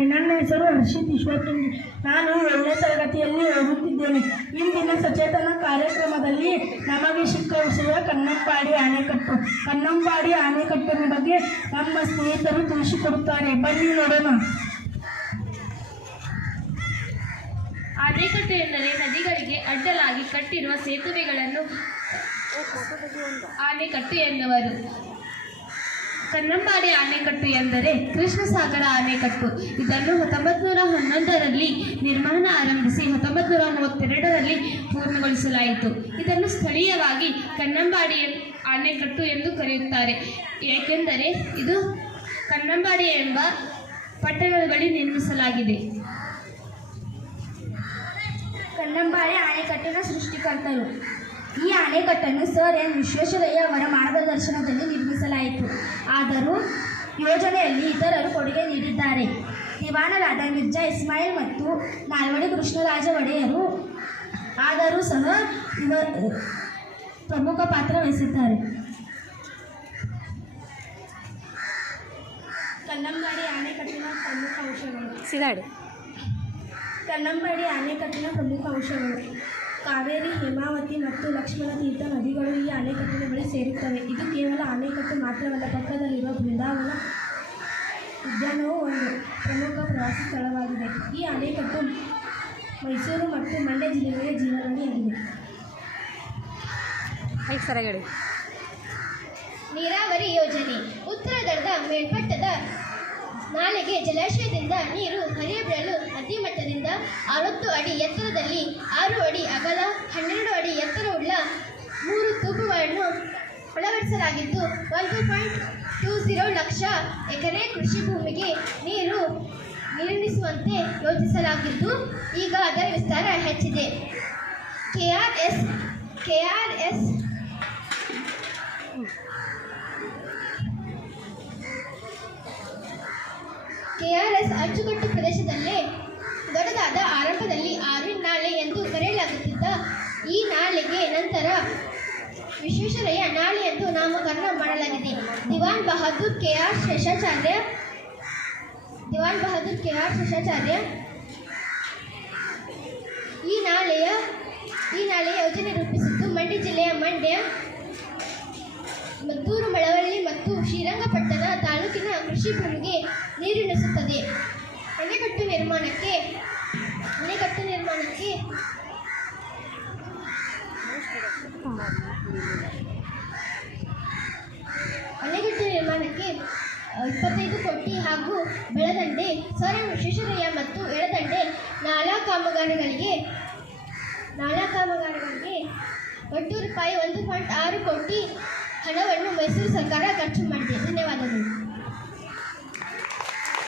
ನನ್ನ ಹೆಸರು ಹರ್ಷಿತ್ ಈಶ್ವರ್ತಿಂಗಿ ನಾನು ಏಳನೇ ತರಗತಿಯಲ್ಲಿ ಓದುತ್ತಿದ್ದೇನೆ. ಇಂದಿನ ಸಚೇತನ ಕಾರ್ಯಕ್ರಮದಲ್ಲಿ ನಮಗೆ ವಿಷಯ ಕನ್ನಂಬಾಡಿ ಅಣೆಕಟ್ಟು ಕನ್ನಂಬಾಡಿ ಅಣೆಕಟ್ಟಿನ ಬಗ್ಗೆ ನಮ್ಮ ಸ್ನೇಹಿತರು ತಿಳಿಸಿಕೊಡುತ್ತಾರೆ. ಬನ್ನಿ ನೋಡೋಣ. ಅಣೆಕಟ್ಟು ಎಂದರೆ ನದಿಗಳಿಗೆ ಅಡ್ಡಲಾಗಿ ಕಟ್ಟಿರುವ ಸೇತುವೆಗಳನ್ನು ಆಣೆಕಟ್ಟು ಎನ್ನುವರು ಕನ್ನಂಬಾಡಿ ಅಣೆಕಟ್ಟು ಎಂದರೆ ಕೃಷ್ಣಸಾಗರ ಅಣೆಕಟ್ಟು ಇದನ್ನು ಹತ್ತೊಂಬತ್ತು ನೂರ ಹನ್ನೊಂದರಲ್ಲಿ ನಿರ್ಮಾಣ ಆರಂಭಿಸಿ ಹತ್ತೊಂಬತ್ತು ನೂರ ಮೂವತ್ತೆರಡರಲ್ಲಿ ಪೂರ್ಣಗೊಳಿಸಲಾಯಿತು. ಇದನ್ನು ಸ್ಥಳೀಯವಾಗಿ ಕನ್ನಂಬಾಡಿ ಆಣೆಕಟ್ಟು ಎಂದು ಕರೆಯುತ್ತಾರೆ. ಏಕೆಂದರೆ ಇದು ಕನ್ನಂಬಾಡಿ ಎಂಬ ಪಟ್ಟಣದ ಬಳಿ ನಿರ್ಮಿಸಲಾಗಿದೆ. ಕನ್ನಂಬಾಡಿ ಅಣೆಕಟ್ಟಿನ ಸೃಷ್ಟಿಕರ್ತರು. ಈ ಅಣೆಕಟ್ಟನ್ನು ಸರ್ ಎನ್ ವಿಶ್ವೇಶ್ವರಯ್ಯ ಅವರ ಮಾರ್ಗದರ್ಶನದಲ್ಲಿ ಆದರೂ ಯೋಜನೆಯಲ್ಲಿ ಇತರರು ಕೊಡುಗೆ ನೀಡಿದ್ದಾರೆ. ದಿವಾನರಾದ ಮಿರ್ಜಾ ಇಸ್ಮಾಯಿಲ್ ಮತ್ತು ನಾಲ್ವಡಿ ಕೃಷ್ಣರಾಜ ಒಡೆಯರು ಆದರೂ ಸಹ ಇವ ಪ್ರಮುಖ ಪಾತ್ರ ವಹಿಸಿದ್ದಾರೆ. ಕನ್ನಂಬಾಡಿ ಆಣೆಕಟ್ಟಿನ ಪ್ರಮುಖ ಅಂಶಗಳು ಸಿದಾಡಿ ಕನ್ನಂಬಾಡಿ ಆನೆಕಟ್ಟಿನ ಪ್ರಮುಖ ಅಂಶಗಳು ಕಾವೇರಿ ಹೇಮಾವತಿ ಮತ್ತು ಲಕ್ಷ್ಮಣ ತೀರ್ಥ ನದಿಗಳು ಈ ಅಣೆಕಟ್ಟಿನ ಬಳಿ ಸೇರುತ್ತವೆ. ಇದು ಕೇವಲ ಅಣೆಕಟ್ಟು ಮಾತ್ರವಲ್ಲ ಪಕ್ಕದಲ್ಲಿರುವ ಬೃಂದಾವನ ಉದ್ಯಾನವು ಒಂದು ಪ್ರಮುಖ ಪ್ರವಾಸಿ ಸ್ಥಳವಾಗಿದೆ. ಈ ಅಣೆಕಟ್ಟು ಮೈಸೂರು ಮತ್ತು ಮಂಡ್ಯ ಜಿಲ್ಲೆಗಳ ಜೀವನಾಡಿಯಾಗಿದೆ ನೀರಾವರಿ ಯೋಜನೆ. ಉತ್ತರ ಮೇಲ್ಪಟ್ಟದ ಜಲಾಶಯದಿಂದ ನೀರು ಹರಿಯಬಿಡಲು ನದಿಮಟ್ಟದಿಂದ ಅರವತ್ತು ಅಡಿ ಎತ್ತರದಲ್ಲಿ ಆರು ಅಡಿ ಅಗಲ, ಹನ್ನೆರಡು ಅಡಿ ಎತ್ತರವುಳ್ಳ ಮೂರು ತೂಪುಗಳನ್ನು ಅಳವಡಿಸಲಾಗಿದ್ದು, ಒಂದು point two zero lakh acre ಕೃಷಿ ಭೂಮಿಗೆ ನೀರು ನಿರ್ಮಿಸುವಂತೆ ಯೋಜಿಸಲಾಗಿದ್ದು, ಈಗ ಅದರ ವಿಸ್ತಾರ ಹೆಚ್ಚಿದೆ. K R S K R S KRS ಅಚ್ಚುಕಟ್ಟು ಪ್ರದೇಶದಲ್ಲೇ ದೊಡ್ಡದಾದ ಆರಂಭದಲ್ಲಿ ಆರ್ವಿನ್ ನಾಲೆ ಎಂದು ಕರೆಯಲಾಗುತ್ತಿದ್ದ ಈ ನಾಲೆಗೆ ನಂತರ ವಿಶ್ವೇಶ್ವರಯ್ಯ ನಾಳೆ ಎಂದು ನಾಮಕರಣ ಮಾಡಲಾಗಿದೆ. Diwan Bahadur K R Seshacharya, Diwan Bahadur K R Seshacharya ಈ ನಾಳೆಯ ಈ ನಾಳೆಯ ಯೋಜನೆ ರೂಪಿಸಿದ್ದು ಮಂಡ್ಯ ಜಿಲ್ಲೆಯ ಮಂಡ್ಯ ಮತ್ತು ತಾಲೂಕಿನ ಕೃಷಿ ಭೂಮಿಗೆ ನೀರುಣಿಸುತ್ತದೆ ಅಣೆಕಟ್ಟು ನಿರ್ಮಾಣಕ್ಕೆ ಅಣೆಕಟ್ಟು ನಿರ್ಮಾಣಕ್ಕೆ ಅಣೆಕಟ್ಟು ನಿರ್ಮಾಣಕ್ಕೆ ಇಪ್ಪತ್ತೈದು ಕೋಟಿ ಹಾಗೂ ಬೆಳದಂಡೆ ಸರ್ ಎಂ ವಿಶ್ವೇಶ್ವರಯ್ಯ ಮತ್ತು ಎಳದಂಡೆ ನಾಲಾ ಕಾಮಗಾರಿಗಳಿಗೆ ನಾಲಾ ಕಾಮಗಾರಿಗಳಿಗೆ ಒಟ್ಟು ರೂಪಾಯಿ ಒಂದು ಪಾಯಿಂಟ್ ಆರು ಕೋಟಿ ಹಣವನ್ನು ಮೈಸೂರು ಸರ್ಕಾರ ಖರ್ಚು ಮಾಡಿದೆ.